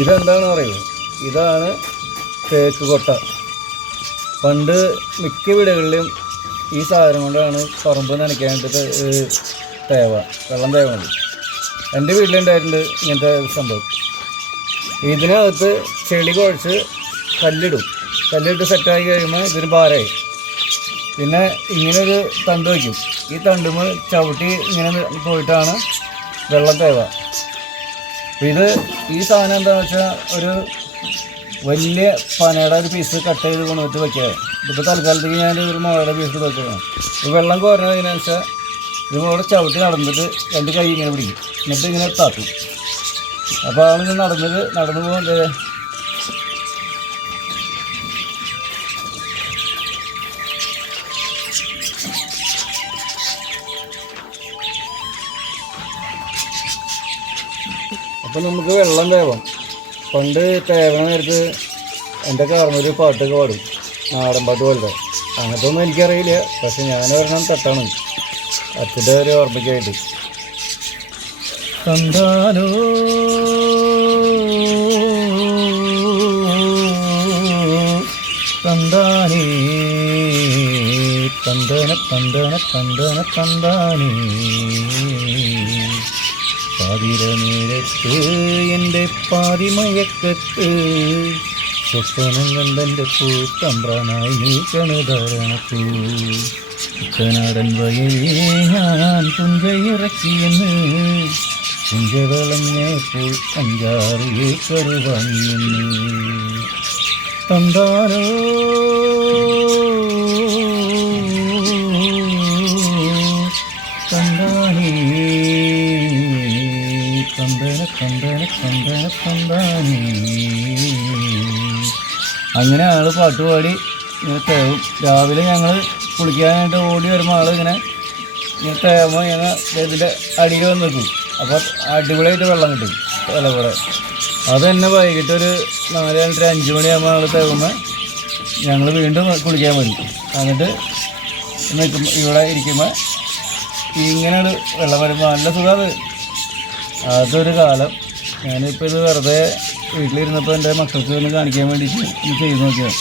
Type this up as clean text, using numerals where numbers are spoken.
ഇതെന്താണെന്ന് അറിയുമോ? ഇതാണ് തേക്ക് കൊട്ട. പണ്ട് മിക്ക വീടുകളിലും ഈ സാധനം കൊണ്ടാണ് പറമ്പ് നനയ്ക്കാനായിട്ട് വെള്ളം തേവണത്. എൻ്റെ വീട്ടിലുണ്ടായിട്ടുണ്ട് ഇങ്ങനത്തെ സംഭവം. ഇതിനകത്ത് ചെളി കുഴച്ച് കല്ലിട്ട് സെറ്റാക്കി കഴിയുമ്പോൾ ഇതിന് ഭാരമായി. പിന്നെ ഇങ്ങനൊരു തണ്ട് വയ്ക്കും. ഈ തണ്ടുമ്പോൾ ചവിട്ടി ഇങ്ങനെ പോയിട്ടാണ് വെള്ളം തേവ. ഇത് ഈ സാധനം എന്താണെന്ന് വെച്ചാൽ ഒരു വലിയ പനയുടെ ഒരു പീസ് കട്ട് ചെയ്ത് കൊണ്ടുവന്നിട്ട് വയ്ക്കുക. ഇതിപ്പോൾ തൽക്കാലത്തേക്ക് ഞാൻ ഒരു മുളയുടെ പീസ് വെക്കുകയാണ്. വെള്ളം കോരണതിനു വെച്ചാൽ ഇത് മുകളിൽ ചവിട്ടി നടന്നിട്ട് രണ്ട് കൈ ഇങ്ങനെ പിടിക്കും, എന്നിട്ട് ഇങ്ങനെ താത്തും. അപ്പോൾ ആളിങ്ങനെ നടന്നു പോകുന്നത് അപ്പം നമുക്ക് വെള്ളം തേവാം. പണ്ട് തേവണ നേരത്ത് എൻ്റെ കാർന്നൊരു പാട്ടൊക്കെ പാടും, നാടൻ പാട്ട് പോലത്തെ. അങ്ങനത്തെ ഒന്നും എനിക്കറിയില്ല. പക്ഷെ ഞാനൊരെണ്ണം തട്ടാണ് അച്ഛൻ്റെ ഒരു ഓർമ്മയ്ക്കായിട്ട്. തന്താനോ തന്താനേ തന്തന തന്തന തന്തന തന്താനേ. പാതിര നേരത്ത് എൻ്റെ പാതിമയക്കത്ത് സ്വപ്നം കണ്ടെൻ്റെ പൂത്തമ്പ്രാനായി നീക്കണതരണപ്പൂ. കുട്ടനാടൻ വയലിൽ ഞാൻ പുഞ്ചയിറക്കിയെന്ന് പുഞ്ച വിളഞ്ഞപ്പോൾ 5-6 ഏക്കർ വാങ്ങിയെന്ന്. തന്താനോ തന്താനേ തന്തന തന്തന തന്തന തന്താനേ. അങ്ങനെ ആൾ പാട്ടുപാടി ഇങ്ങനെ തേവും. രാവിലെ ഞങ്ങൾ കുളിക്കാനായിട്ട് ഓടി വരുമ്പോൾ ആൾ ഇങ്ങനെ തേവുമ്പോൾ ഞങ്ങൾ ഇതിൻ്റെ അടിയിൽ വന്ന് നിൽക്കും. അപ്പോൾ അടിപൊളിയായിട്ട് വെള്ളം കിട്ടും വില കൂടെ. അത് തന്നെ വൈകിട്ട് ഒരു 4-5 മണിയാകുമ്പോൾ ആൾ തേവുമ്പോൾ ഞങ്ങൾ വീണ്ടും കുളിക്കാൻ വരും. എന്നിട്ട് നിൽക്കുമ്പോൾ ഇവിടെ ഇരിക്കുമ്പോൾ ഇങ്ങനെ വെള്ളം വരുമ്പോൾ നല്ല സുഖം. അതൊരു കാലം. ഞാനിപ്പോൾ ഇത് വെറുതെ വീട്ടിലിരുന്നപ്പോൾ എൻ്റെ മക്കൾക്ക് ഒന്ന് കാണിക്കാൻ വേണ്ടിയിട്ട് ഇത് ചെയ്ത് നോക്കിയാണ്.